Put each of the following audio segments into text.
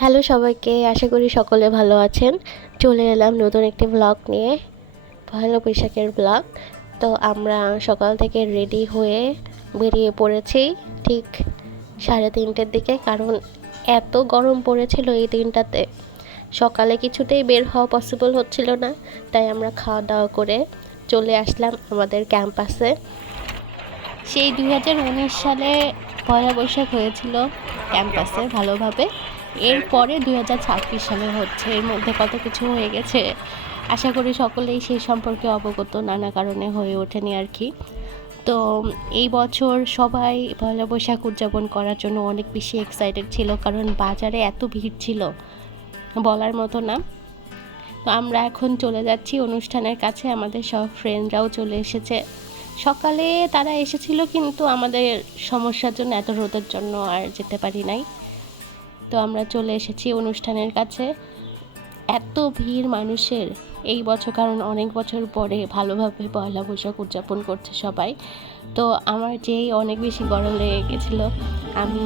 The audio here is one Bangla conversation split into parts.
হ্যালো সবাইকে, আশা করি সকলে ভালো আছেন। চলে এলাম নতুন একটি ব্লগ নিয়ে, পহেলা বৈশাখের ব্লগ। তো আমরা সকাল থেকে রেডি হয়ে বেরিয়ে পড়েছি ঠিক 3:30টার দিকে, কারণ এত গরম পড়েছিল এই দিনটাতে। সকালে কিছুতেই বের হওয়া পসিবল হচ্ছিল না, তাই আমরা খাওয়া দাওয়া করে চলে আসলাম আমাদের ক্যাম্পাসে। সেই 2019 সালে পয়লা বৈশাখ হয়েছিল ক্যাম্পাসে ভালোভাবে। এরপরে 2026 সালে হচ্ছে, এর মধ্যে কত কিছু হয়ে গেছে। আশা করি সকলেই সেই সম্পর্কে অবগত, নানা কারণে হয়ে ওঠেনি আর কি। তো এই বছর সবাই পয়লা বৈশাখ উদযাপন করার জন্য অনেক বেশি এক্সাইটেড ছিল, কারণ বাজারে এত ভিড় ছিল বলার মতো না। তো আমরা এখন চলে যাচ্ছি অনুষ্ঠানের কাছে, আমাদের সব ফ্রেন্ডরাও চলে এসেছে। সকালে তারা এসেছিল, কিন্তু আমাদের সমস্যার জন্য, এত রোদের জন্য আর যেতে পারি নাই। তো আমরা চলে এসেছি অনুষ্ঠানের কাছে। এত ভিড় মানুষের এই বছর, কারণ অনেক বছর পরে ভালোভাবে পয়লা বৈশাখ উদযাপন করছে সবাই। তো আমার যেই অনেক বেশি গরম লেগে গেছিলো, আমি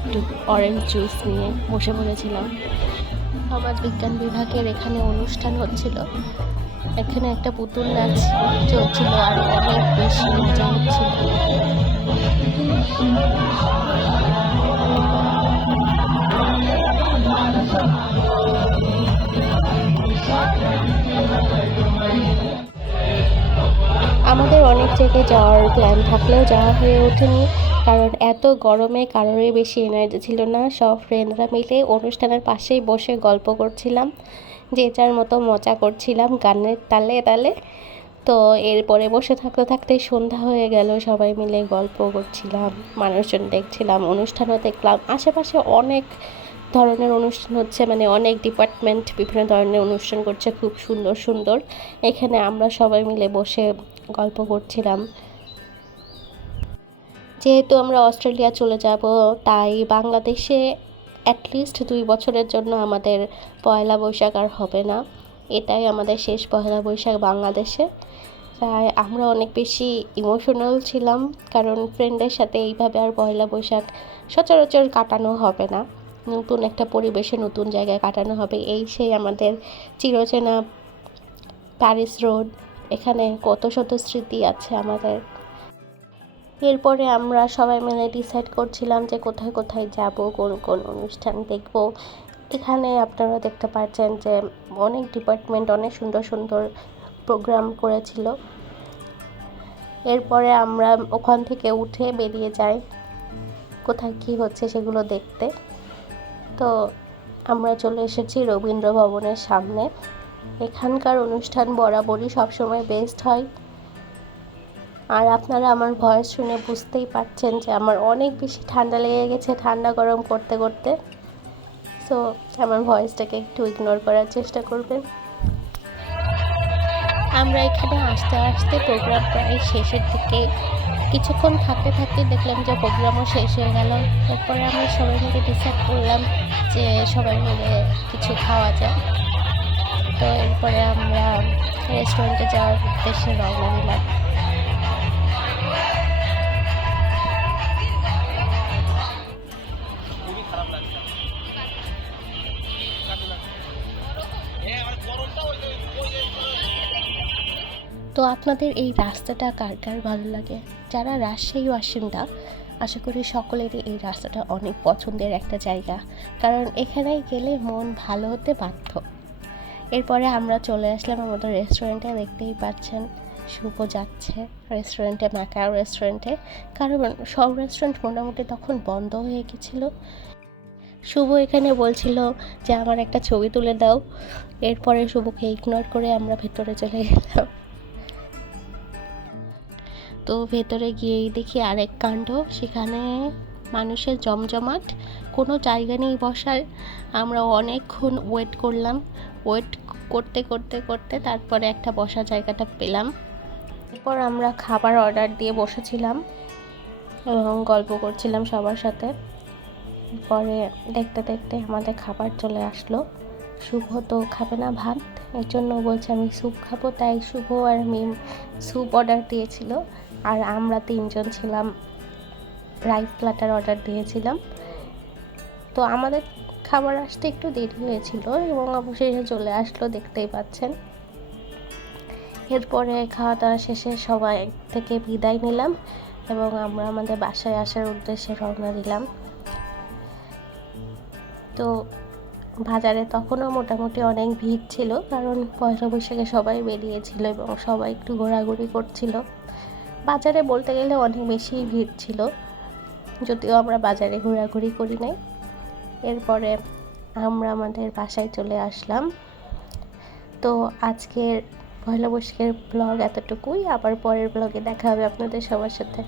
একটু অরেঞ্জ জুস নিয়ে বসে পড়েছিলাম। সমাজ বিজ্ঞান বিভাগের এখানে অনুষ্ঠান হচ্ছিল, এখানে একটা পুতুল নাচ চলছিল আর অনেক বেশি মজা হচ্ছিল। আমাদের অনেক জায়গায় যাওয়ার প্ল্যান থাকলেও যাওয়া হয়ে ওঠেনি, কারণ এত গরমে কারোরই বেশি এনার্জি ছিল না। সব ফ্রেন্ডরা মিলে অনুষ্ঠানের পাশেই বসে গল্প করছিলাম, যে যার মতো মজা করছিলাম গানের তালে তালে। তো এরপরে বসে থাকতে থাকতে সন্ধ্যা হয়ে গেল, সবাই মিলে গল্প করছিলাম, মানুষজন দেখছিলাম, অনুষ্ঠানও দেখলাম। আশেপাশে অনেক ধরনের অনুষ্ঠান হচ্ছে, মানে অনেক ডিপার্টমেন্ট বিভিন্ন ধরনের অনুষ্ঠান করছে, খুব সুন্দর সুন্দর। এখানে আমরা সবাই মিলে বসে গল্প করছিলাম। যেহেতু আমরা অস্ট্রেলিয়া চলে যাব, তাই বাংলাদেশে অ্যাটলিস্ট 2 বছরের জন্য আমাদের পয়লা বৈশাখ আর হবে না। এটাই আমাদের শেষ পয়লা বৈশাখ বাংলাদেশে। তাই আমরা অনেক বেশি ইমোশনাল ছিলাম, কারণ ফ্রেন্ডের সাথে এইভাবে আর পয়লা বৈশাখ সচরাচর কাটানো হবে না। নতুন একটা পরিবেশে নতুন জায়গায় কাটানো হবে। এই সেই আমাদের চিরচেনা প্যারিস রোড, এখানে কত শত স্মৃতি আছে আমাদের। এরপরে আমরা সবাই মিলে ডিসাইড করছিলাম যে কোথায় কোথায় যাব, কোন কোন অনুষ্ঠান দেখব। এখানে আপনারা দেখতে পাচ্ছেন যে অনেক ডিপার্টমেন্ট অনেক সুন্দর সুন্দর প্রোগ্রাম করেছিল। এরপরে আমরা ওখান থেকে উঠে বেরিয়ে যাই কোথায় কী হচ্ছে সেগুলো দেখতে। তো আমরা চলে এসেছি রবীন্দ্র ভবনের সামনে। এখানকার অনুষ্ঠান বরাবরই সবসময় বেস্ট হয়। আর আপনারা আমার ভয়েস শুনে বুঝতেই পারছেন যে আমার অনেক বেশি ঠান্ডা লেগে গেছে, ঠান্ডা গরম করতে করতে। সো আমার ভয়েসটাকে একটু ইগনোর করার চেষ্টা করবেন। আমরা এখানে আস্তে আস্তে প্রোগ্রাম প্রায় শেষের দিকে, কিছুক্ষণ থাকতে থাকতে দেখলাম যে প্রোগ্রামও শেষ হয়ে গেল। এরপরে আমরা সবাই মিলে ডিসাইড করলাম যে সবাই মিলে কিছু খাওয়া যায়। তো এরপরে আমরা রেস্টুরেন্টে যাওয়ার উদ্দেশ্যে রওনা দিলাম। তো আপনাদের এই রাস্তাটা কার কার ভালো লাগে? যারা রাজশাহী বাসিন্দা, আশা করি সকলেরই এই রাস্তাটা অনেক পছন্দের একটা জায়গা, কারণ এখানে গেলে মন ভালো হতে বাধ্য। এরপরে আমরা চলে আসলাম আমাদের রেস্টুরেন্টে। দেখতেই পাচ্ছেন শুভ যাচ্ছে রেস্টুরেন্টে, ম্যাকাও রেস্টুরেন্টে, কারণ সব রেস্টুরেন্ট মোটামুটি তখন বন্ধ হয়ে গেছিলো। শুভ এখানে বলছিল যে আমার একটা ছবি তুলে দাও। এরপরে শুভকে ইগনোর করে আমরা ভেতরে চলে গেলাম। তো ভেতরে গিয়েই দেখি আরেক কাণ্ড, সেখানে মানুষের জমজমাট, কোনো জায়গা নেই বসার। আমরা অনেকক্ষণ ওয়েট করলাম, ওয়েট করতে করতে করতে তারপরে একটা বসার জায়গাটা পেলাম। এরপর আমরা খাবার অর্ডার দিয়ে বসেছিলাম এবং গল্প করছিলাম সবার সাথে। পরে দেখতে দেখতে আমাদের খাবার চলে আসলো। শুভ তো খাবে না ভাত, এর জন্য বলছে আমি স্যুপ খাবো, তাই শুভ আর মিম স্যুপ অর্ডার দিয়েছিল। আর আমরা 3জন ছিলাম রাইস প্ল্যাটার অর্ডার দিয়েছিলাম। তো আমাদের খাবার আসতে একটু দেরি হয়েছিল এবং অবশেষে চলে আসলো, দেখতেই পাচ্ছেন। এরপরে খাওয়া দাওয়া শেষে সবাই থেকে বিদায় নিলাম এবং আমরা আমাদের বাসায় আসার উদ্দেশ্যে রওনা দিলাম। তো বাজারে তখনও মোটামুটি অনেক ভিড় ছিল, কারণ পয়লা বৈশাখে সবাই বেরিয়েছিল এবং সবাই একটু ঘোরাঘুরি করছিল। বাজারে বলতে গেলে অনেক বেশি ভিড় ছিল, যদিও আমরা বাজারে ঘোরাঘুরি করি নাই। এরপরে আমরা আমাদের বাসায় চলে আসলাম। তো আজকের পয়লা বৈশাখের ব্লগ এতটুকুই, আবার পরের ব্লগে দেখা হবে আপনাদের সবার সাথে।